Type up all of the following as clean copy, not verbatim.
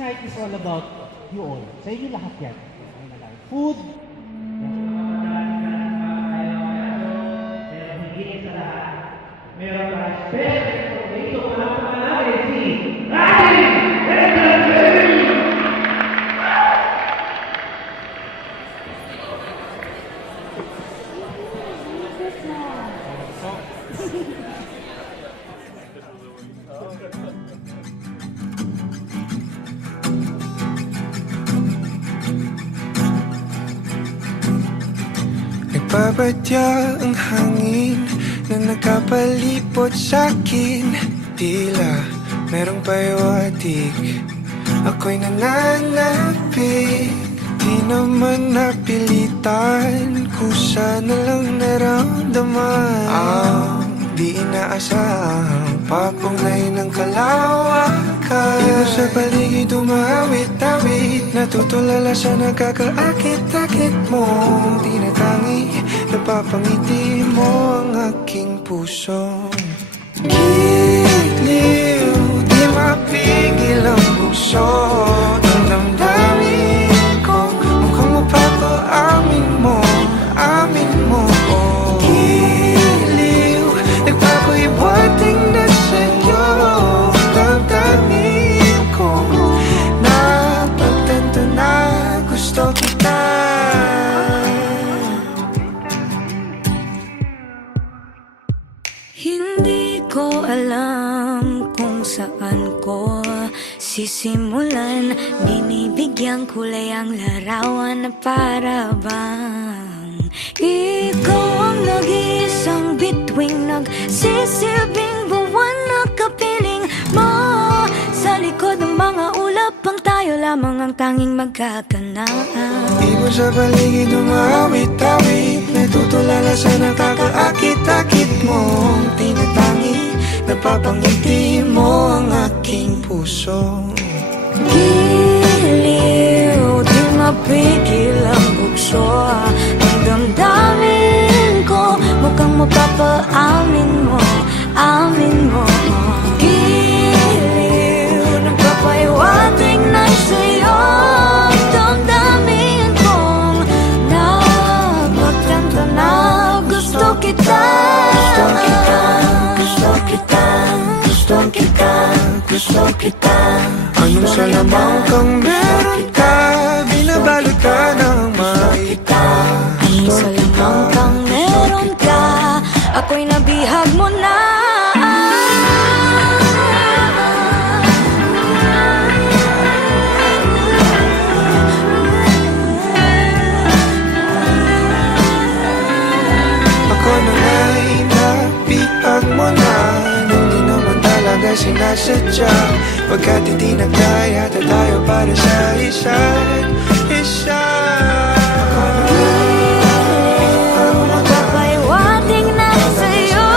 night is all about you all. Sa inyo lahat yan. Food. Meron ka special dito para pangalawin si Ryan Henderson! Nagbabatya ang hangin na nakapalipot sa'kin. Tila merong payawatig, ako'y nananapig. Di naman napilitan, kusa na lang naramdaman. Ang di inaasahang papunay ng kalawakan. Ikaw sa paligid umawit-awit, natutulala sa nakakaakit-akit mo. Tinatangi, napapangiti mo ang aking puso. Giliw, di mapigil ang puso. Ang damdamin ko, mukhang mapapaamin mo, amin mo. Giliw, nagpapahiwating na sa'yo. Damdamin ko, napagtanto na gusto kita. Hindi ko alam kung saan ko sisimulan. Binibigyan kulay ang larawan na para bang ikaw ang nag-iisang bituing, nagsisilbing buwan na kapiling mo. Sa likod ng mga ulap pang tayo lamang ang tanging magkakanaan. Ibon sa paligid umawit-awit, natutulala sa nakakaakit-akit mo. Tinatangi, napapangiti mo ang aking puso. Giliw, di mapigil ang bukso. Ang damdamin ko, mukhang mapapaamin mo, amin mo. Giliw, nagpapahiwatig na sa'yo. Ang damdamin kong napagtanto na gusto kita. Gusto kita, gusto kita, gusto kita, gusto kita. Anong salamang kang meron ka, binabalot ka ng maita. Anong salamang kang meron ka, ako'y nabihag mo na. Ako na nga'y nabihag mo na, nung di naman talaga sinasadya. Pagkat hindi nagdaya tayo para sa isa't isa. Ako na Papahiwatig na sa'yo.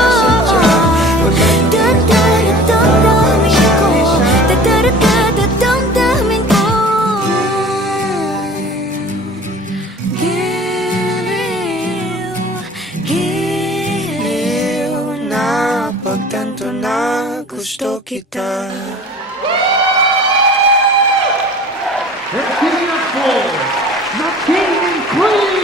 Damdamin ko, damdamin ko. Giliw, giliw na pagtanto na gusto kita. Let's give it up for the King and Queen!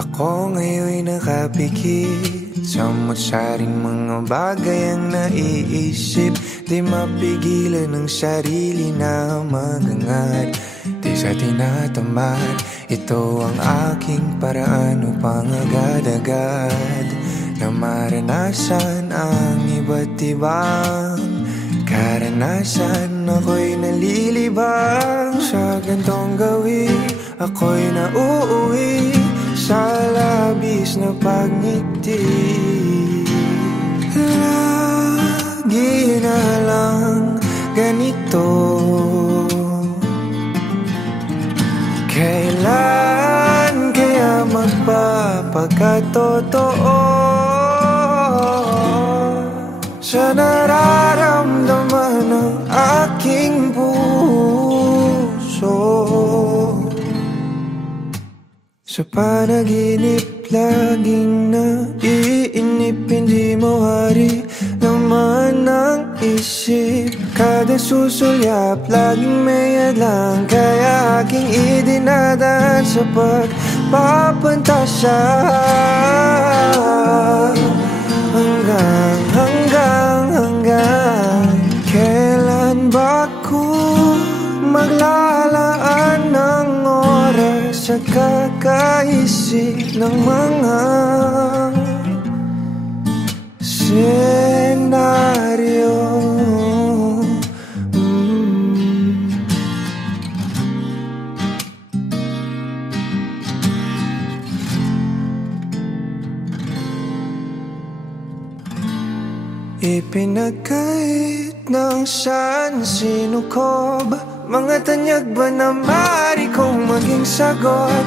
Ako ngayon'y nakapikit sa mutsaring mga bagay ang naiisip. Di mapigilan ng sarili na magangat, di sa tinatamad. Ito ang aking paraan upang agad-agad na maranasan ang iba't ibang karanasan. Ako'y nalilibang sa gantong gawin, ako'y nauuwi sa labis na pagngiti. Lagi na lang ganito, kailan kaya magpapakatotoo sa nararamdaman ng aking puso? Sa panaginip laging naiinip, hindi mo hari laman ng isip. Kada susulyap laging may adlang, kaya aking idinadaan sa pagpapantasya. Hanggang kailan ba ko maglalaan ng oras sa kakaisip ng mga senaryo? Ipinagkait ng saan sino ko ba? Mga tanyag ba na maaari kong maging sagot?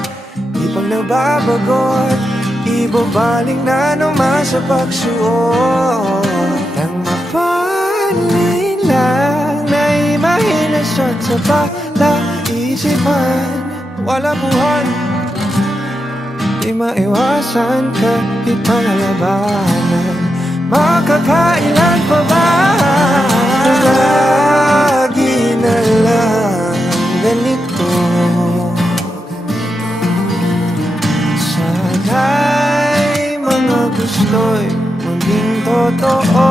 Di pang nababagot, ibabaling na naman sa pagsuot ng mapanay lang na imahinasyon sa palaisipan. Wala buwan, di maiwasan kahit pangalabanan. Makakailan pa ba? Lagi na lang ganito, sana'y mga gusto'y maging totoo.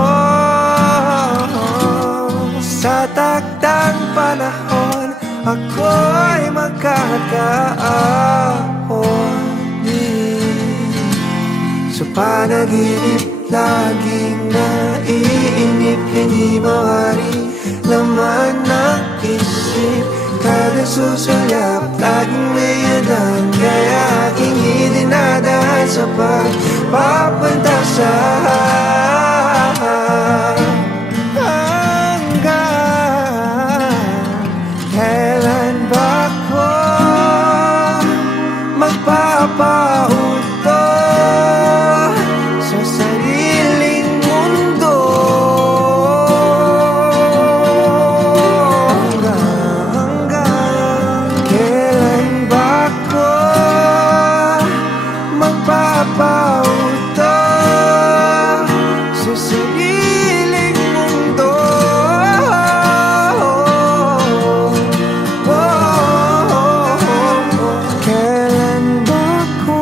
Sa takdang panahon, ako'y magkakaahon. Sa panaginip laging naiinip, hindi mawari laman ng isip. Kada susulyap laging may adang, kaya aking idinadaan sa pagpapantasya. Hanggang kailan ba ko magpapauto sa sariling mundo? Hanggang kailan ba ko magpapauto sa sariling mundo? Kailan ba ko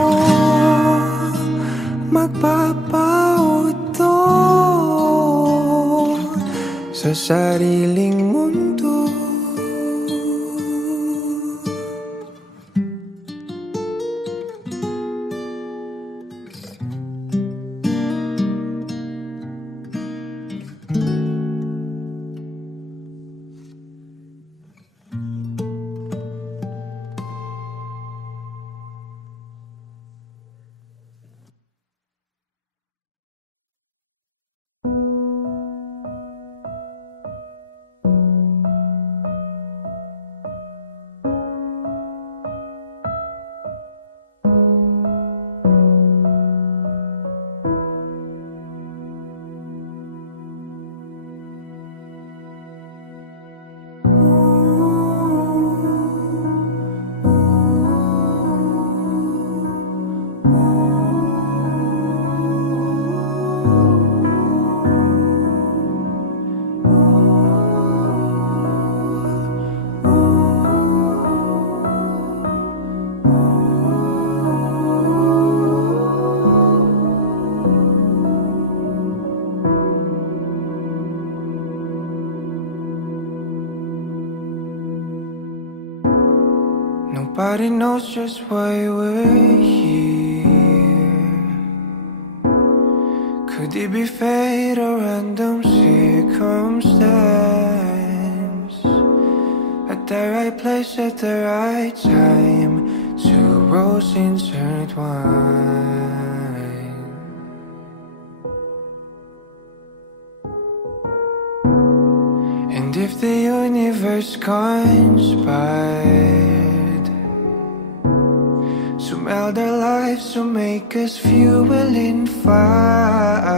magpapauto sa sariling mundo? Nobody knows just why we're here. Could it be fate or random circumstance? At the right place at the right time, two roads intertwine. And if the universe conspired to meld our lives to make us fuel and fire,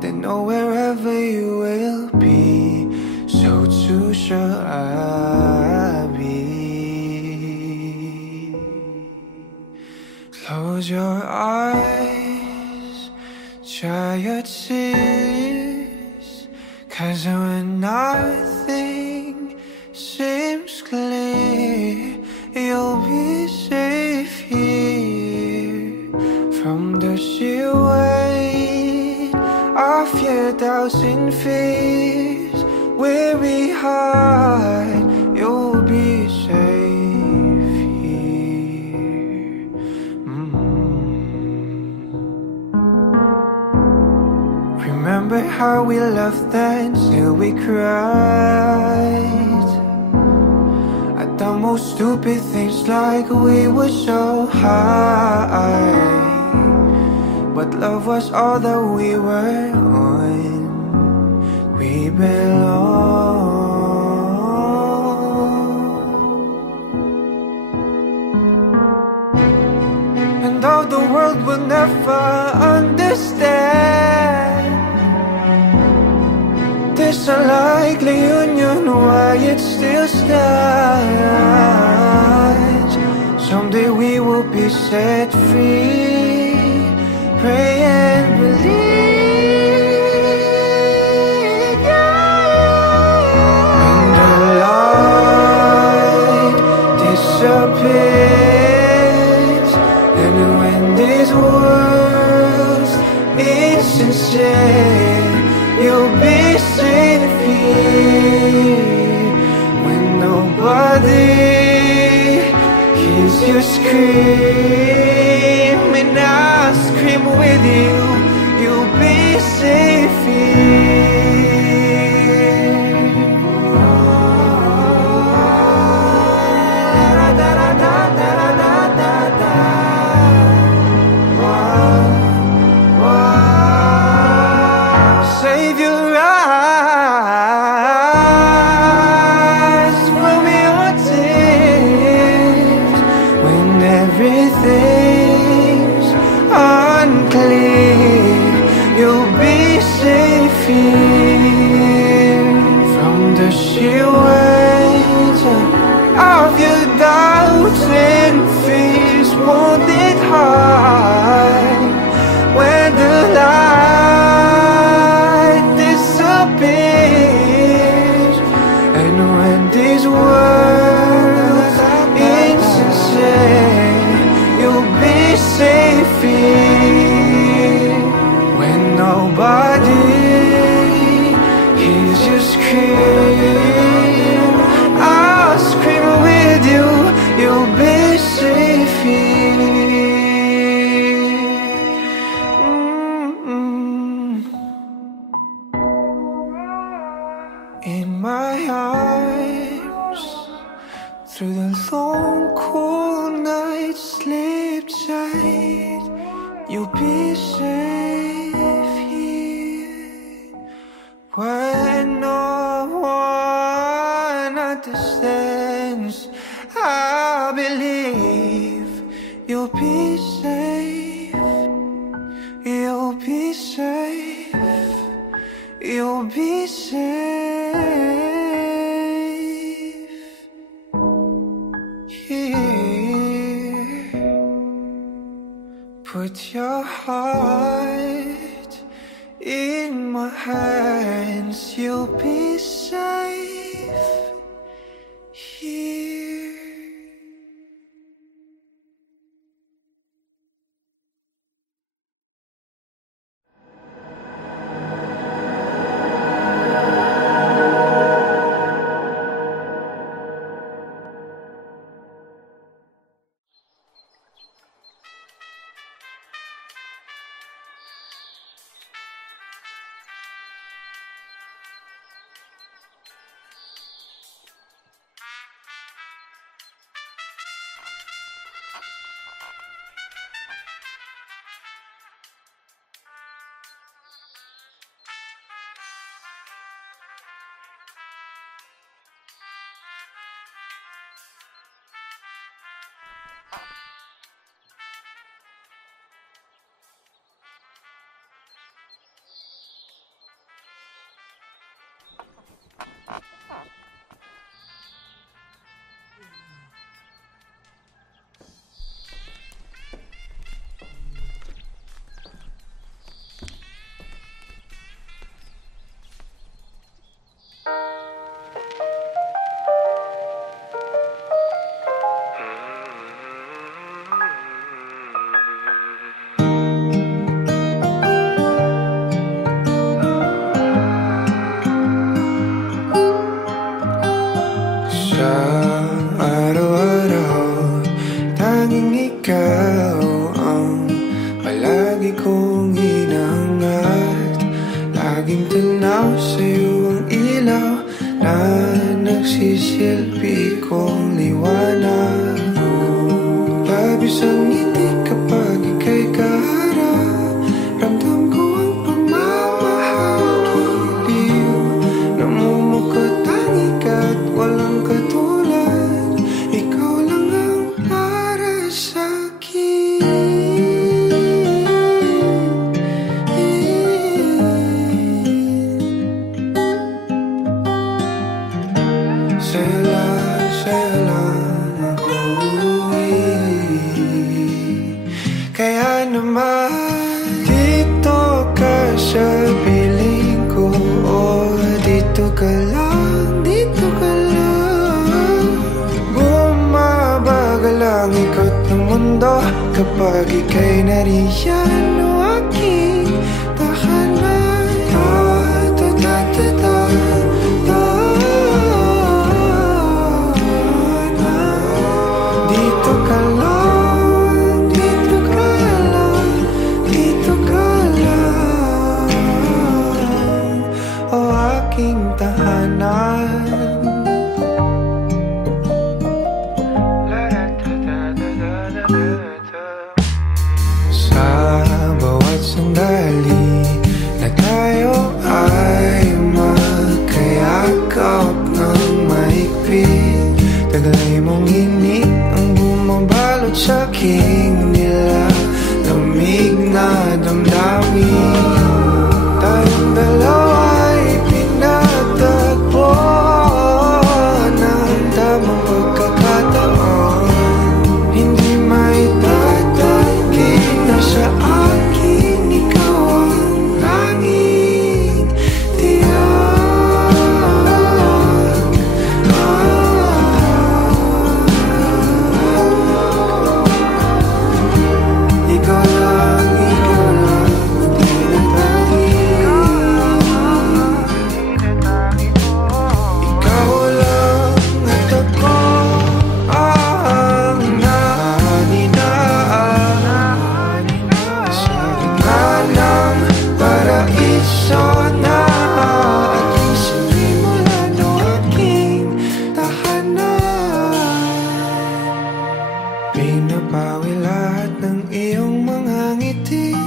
then know wherever you will be, so too shall I be. Close your eyes, dry your tears, 'cause when nothing seems clear, you'll be safe here from the sheer weight of your doubts and fears. Weary heart, you'll be safe here. Remember how we laughed until we cried at the most stupid things, like we were so high. But love was all that we were on. We belong. And though the world will never understand, there's a likely union why it still stands. Someday we will be set free. Pray and believe, yeah. When the light disappears, and when this world's insincere, you'll be safe here. When nobody hears you scream, and I'll scream with you, you'll be safe here. Save your eyes from your tears when everything's unclear. You'll be safe here from the sheer weight of your doubts and fears. Won't it hide when the light disappears, and when this world's insincere, you'll be safe here. When nobody hears you scream, I'll scream with you, you'll be safe here. In my arms, through the long cool night, sleep tight, you'll be safe here. When no one understands, I believe you'll be safe. You'll be safe. You'll be safe here. Put your heart in my hands, you'll be safe here. araw-araw, tanging ikaw ang palagi kong hinahangat. Laging tanaw sa'yo ang ilaw na nagsisilbi kong liwanag. Labis ang ngiti kapag ika'y kaharap. Ramdam ko ang pagmamahal, giliw. Namumukot tangi ka't walang katulad. Ikaw lang ang para sa'kin. Sa'yo lang ako kaya naman dito ka sa piling ko. Oh, dito ka lang, dito ka lang. Bumabagal ang ikot ng mundo kapag ika'y nariyan. O aking tahanan. Dito ka lang, dito ka lang, dito ka lang. O aking tahanan. Sa bawat sandali na tayo ay magkayakap ng mahigpit, taglay mong hini ang bumabalot sa aking nilalamig na damdamin. Tayong dalawa'y pinatagpo ng tamang pagkakataon. Hindi maitatanggi na sa akin ikaw ang tanging tiyak. Ikaw lang, di natangi. Ikaw lang at ako ang naninaan sa gitna ng paraiso na aking sinimulan. O aking tahanan. Pinapawi lahat ng iyong mga ngiti,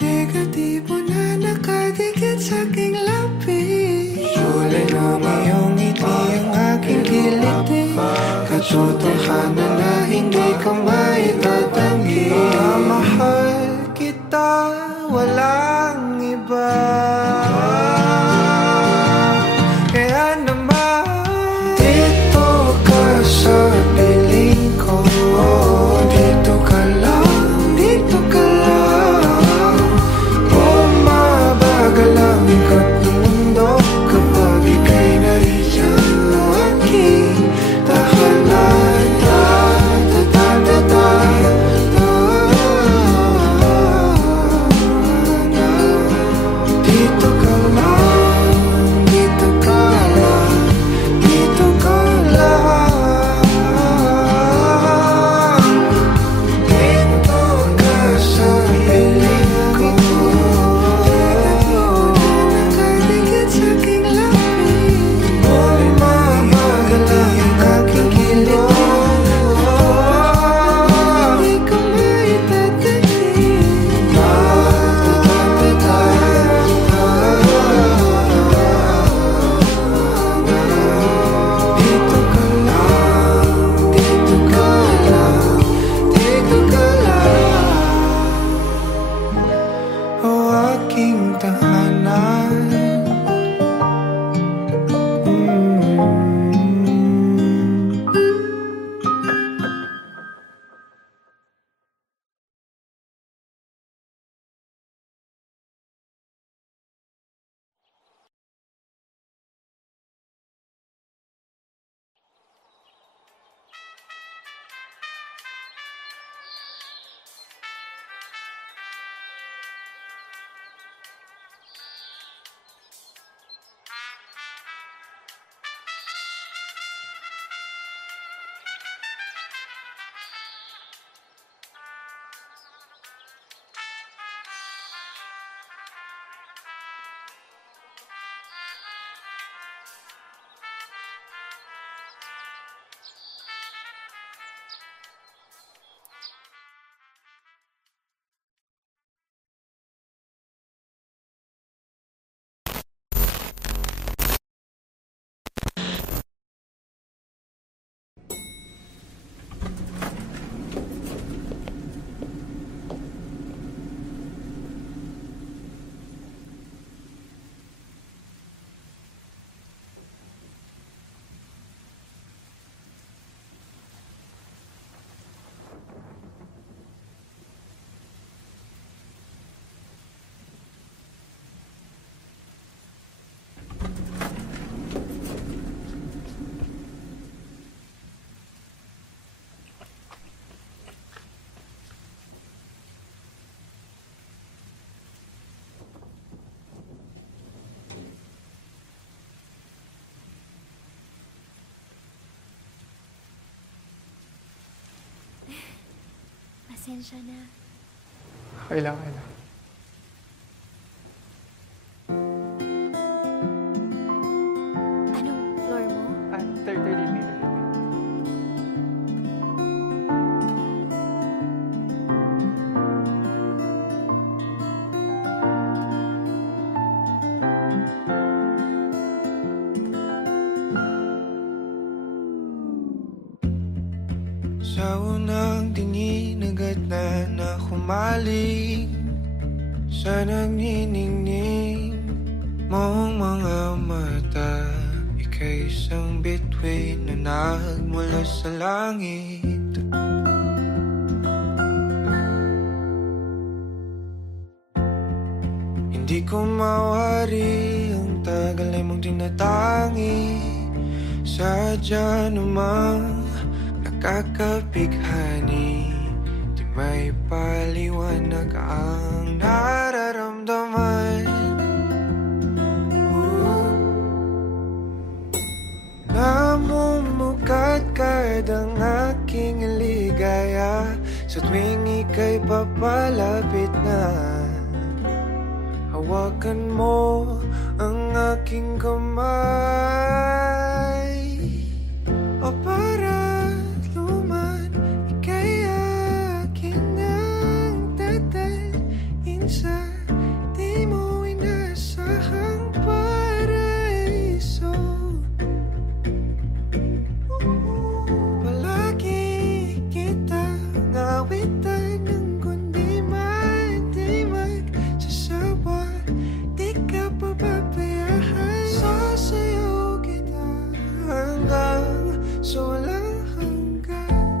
negatibo na nakadikit sa aking labi. Kulay ng iyong ngiti ang aking kiliti, katotohanan na hindi ko maitatanggi. Mahal kita, walang iba. Kaya naman dito ka sa piling ko. Dito ka lang, dito ka lang. Bumabagal ang ikot ng mundo kapag ika'y nariyan. O aking tahanan. Pasensya na. Okay lang, okay lang. Anong floor mo? Third meter. Sa unang tingin agad na humaling sa nagniningning mong mga mata. Ika'y isang bituin na nagmula sa langit. Hindi ko mawari ang tagal ay mong tinatangi. Sadya namang nakakapighani, di may paliwanag ang nararamdaman. Namumukadkad ang aking ligaya sa tuwing ika'y papalapit na. Hawakan mo ang aking kamay, o para sa di mo inasahang paraiso. Palagi kita ngawitan ng kundi di magsasawa. Di ka papapayahan. Sasayaw kita hanggang sa walang hanggan.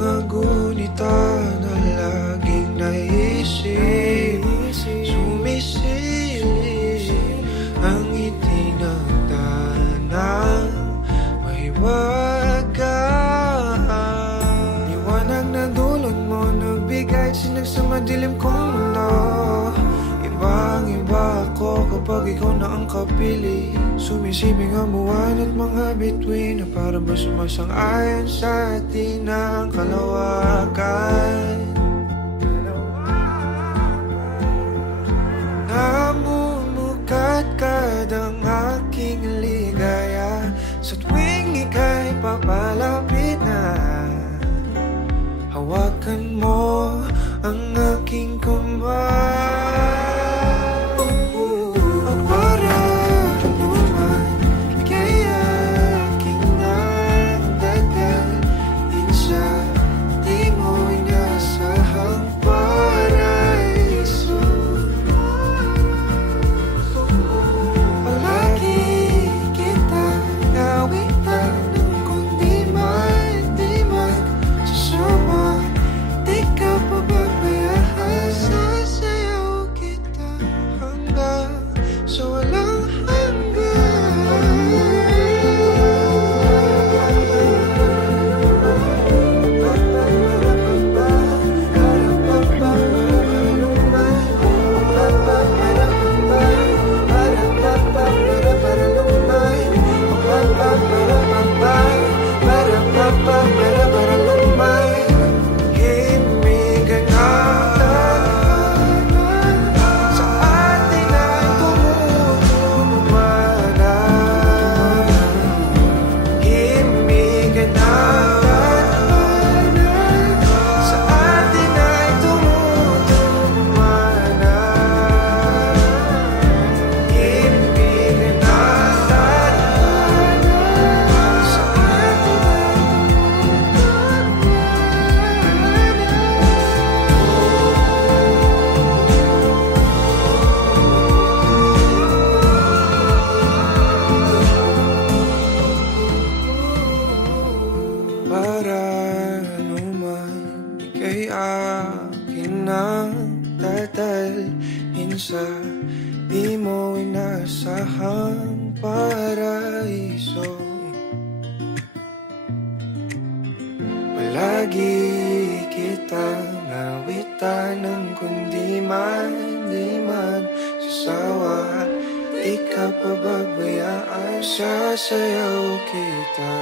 Mga gunita na laging naisip, sumisilip ang itinagdanang may wagaan. Liwanag na dulot mo nagbigay sinag sa madilim kong mundo. Ibang-iba ako kapag ikaw na ang kapili. Sumisibing ang buwan at mga bituin na para ba sumasang-ayon sa atin ang kalawakan. Namumukadkad ang aking ligaya sa tuwing ika'y papalapit na. Hawakan mo ang aking kamay. Sa di mo inasahang paraiso. Palagi kitang nawitan ng kundi man di man sasawa. di ka pababayaan. Sasayaw kita,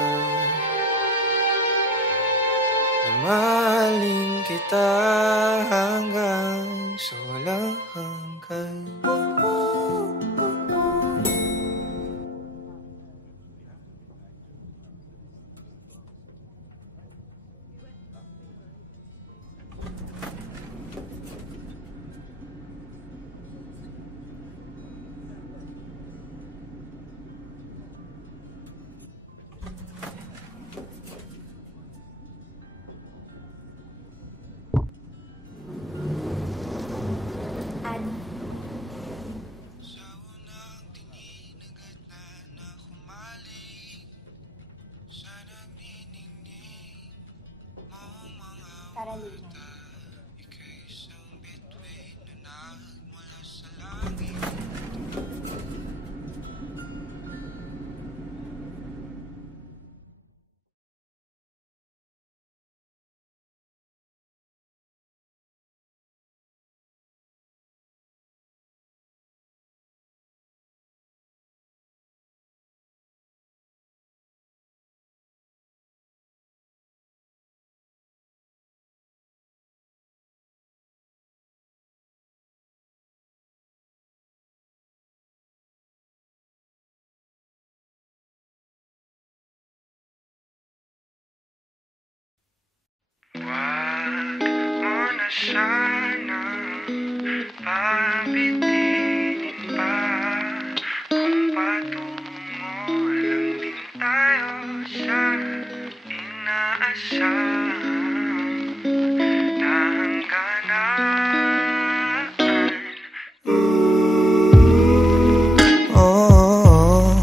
mahalin kita hanggang sa walang hanggan. Wag mo na sanang pabitinin pa, kung patungo lang din tayo sa inaasahang na hangganan. Oh,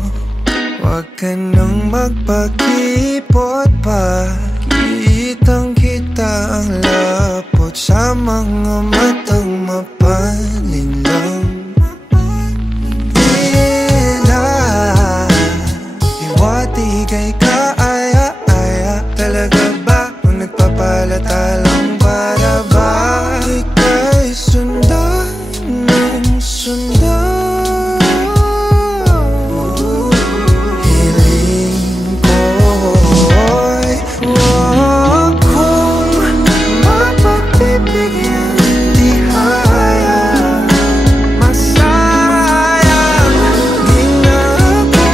wag ka nang magpakipot pa, kitang-kita ang lapot sa mga matang mapalinlang. Iwati kay kaaya-aya, talaga ba kung nagpapalata lang para ba ika'y sundan ng sundan? Hiling ko'y wag kong mapagbibigyan, di hayang masayang. Di na ako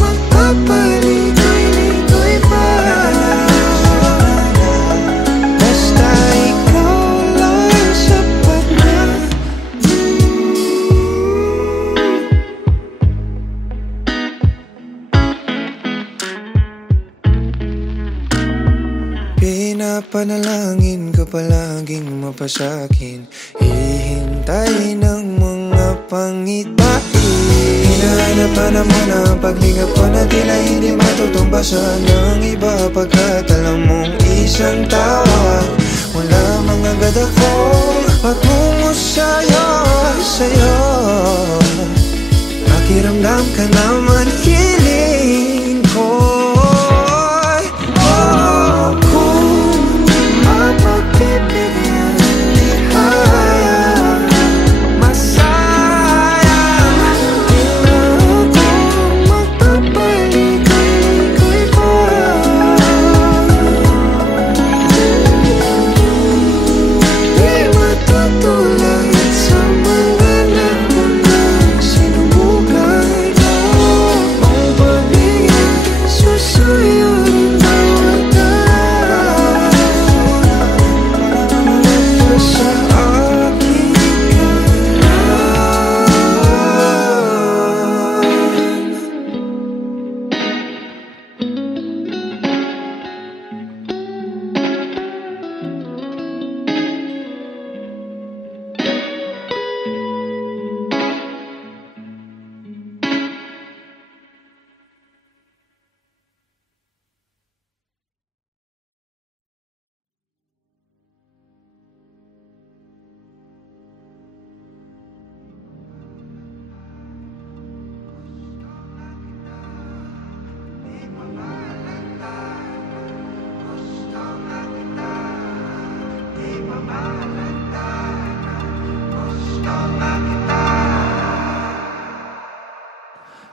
magpapaligoy-ligoy pa, basta ikaw lang sapat na. Pinapanalangin ka palaging mapasakin, hihintay ng mga pangitain. Hinahanap-hanap mo na ang paglingap ko na tila hindi matutumbasan ng iba, pagkat alam mong isang tawa wala mga gad ako patungo sa'yo, sa'yo. Pakiramdam ka naman, hiling ko. Mapagbibigyan, di hayang masayang. Di na ako magpapaligoy-ligoy pa, di matutulad sa mga naunang sinubukan ko.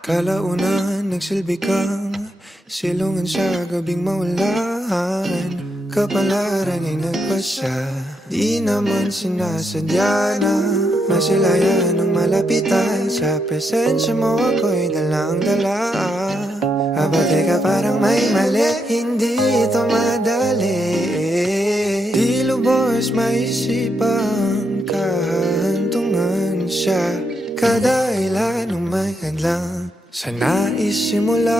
Kalaunan nagsilbi kang silungan sa gabing maulan. Kapalaran ay nagpasya, di naman sinasadya na masilayan ng malapitan. Sa presensya mo ako'y dalang-dala. Aba teka parang may mali, hindi ito madali. Di lubos maisipang kahantungan siya. Kada ilan ng may hadlang sa nais simulan.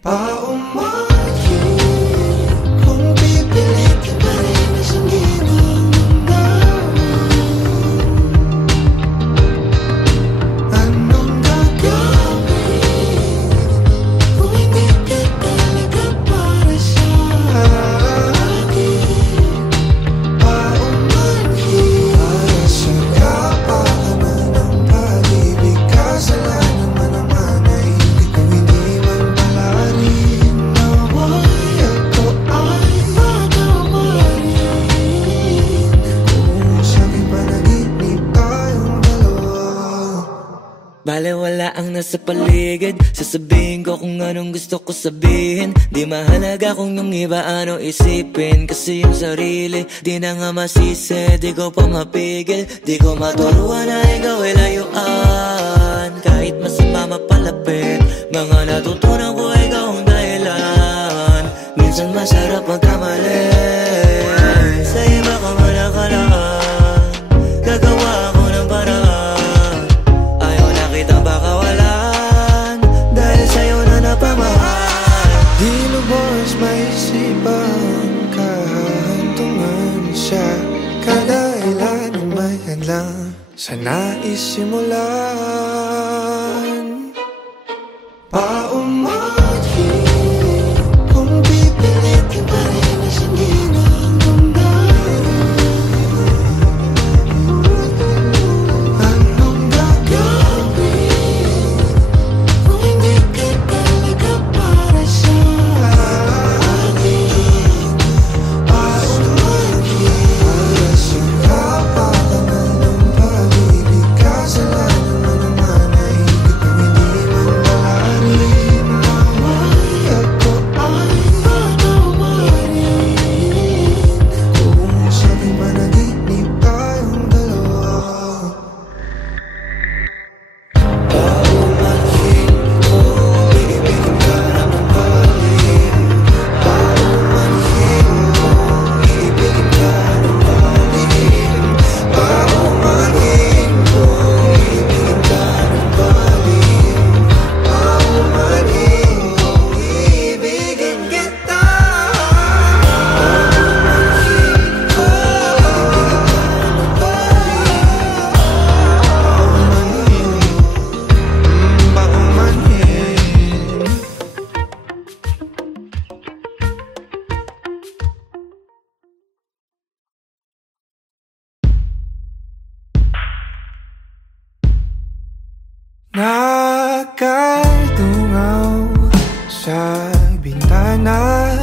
Paumahin kung pipilitin pa rin isang ginagawa. Anong gagawin kung hindi ka talaga para sa akin? Paumahin para sa kapakanan ng pag-ibig. Kasalanan man naman ay hindi ko hindi man palarin. Naway ako ay matawarin kung sa'king panaginip tayong dalawa. Bale wala ang nasa paligid, sasabihin ko kung anong gusto ko sabihin. Di mahalaga kung yung iba ano isipin, kasi yung sarili di na nga masisi. Di ko pa mapigil, di ko maturuan na ikaw ay layuan. Kahit masama mapalapit, mga natutunan ko ikaw ang dahilan. Minsan masarap magkamali, sa iba ka man nakalaan. Gagawa ako ng paraan, ayaw na kitang bakawalan, dahil sa'yo na napamahal. Di lubos maisipang kahantungan siya. Kada ilan ng may hadlang sa nais simulan. Paumahin kung pipilitin pa rin isang ginagawa. Anong gagawin kung hindi ka talaga para sa akin? Paumahin para sa kapakanan ng pag-ibig. Kasalanan man naman ay hindi ko hindi man palarin. Naway ako ay matawarin kung sa'king panaginip tayong dalawa. Paumanhin kung iibigin ka ng palihim. Paumanhin kung iibigin ka ng palihim. Paumanhin kung iibigin ka ng palihim. Paumanhin kung iibigin kita. Paumanhin kung iibigin ka ng palihim. Paumanhin. Nakatungaw sa bintana,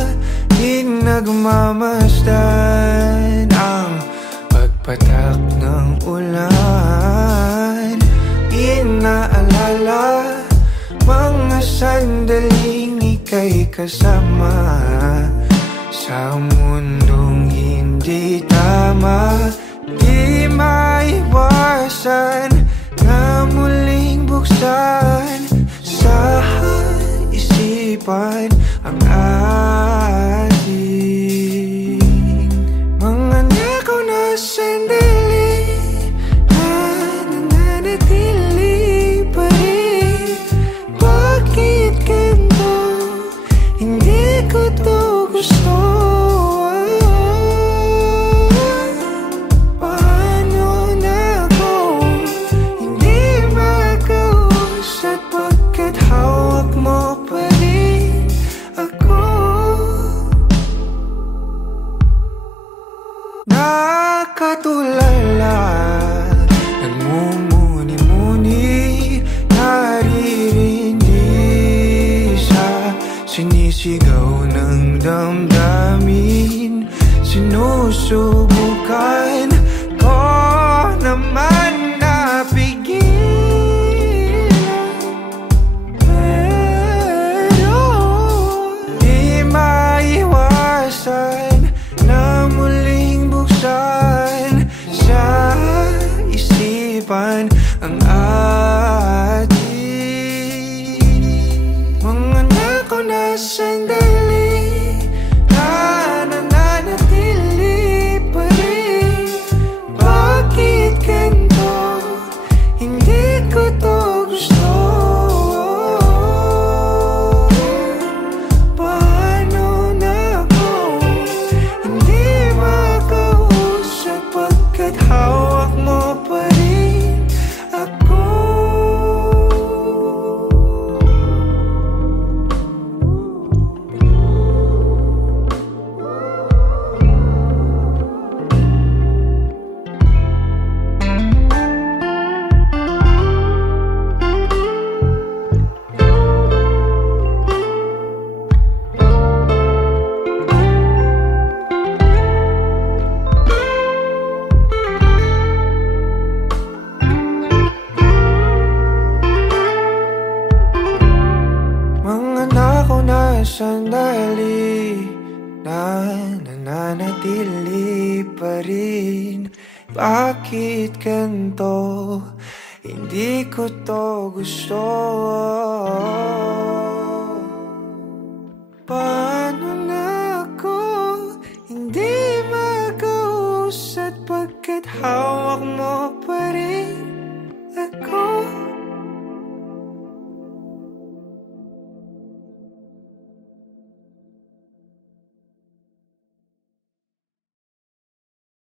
di nagmamasdan ang pagpatak ng ulan. Inaalala mga sandaling ika'y kasama sa mundong hindi tama. Di maiwasan na muling buksan sa isipan ang ating mga nakaw na sandali na nananatili pa rin. Bakit ganito? Hindi ko to gusto. Paano na ako hindi makausap pagkat hawak mo pa rin ako? atin. Mga nako na sandali na nananatili pa rin. Bakit ganito? Hindi ko to gusto. Paano na ako hindi makausap pagkat hawak mo pa rin ako. Mga nako na sandali na nananatili pa rin. Bakit ganito? Hindi ko to gusto.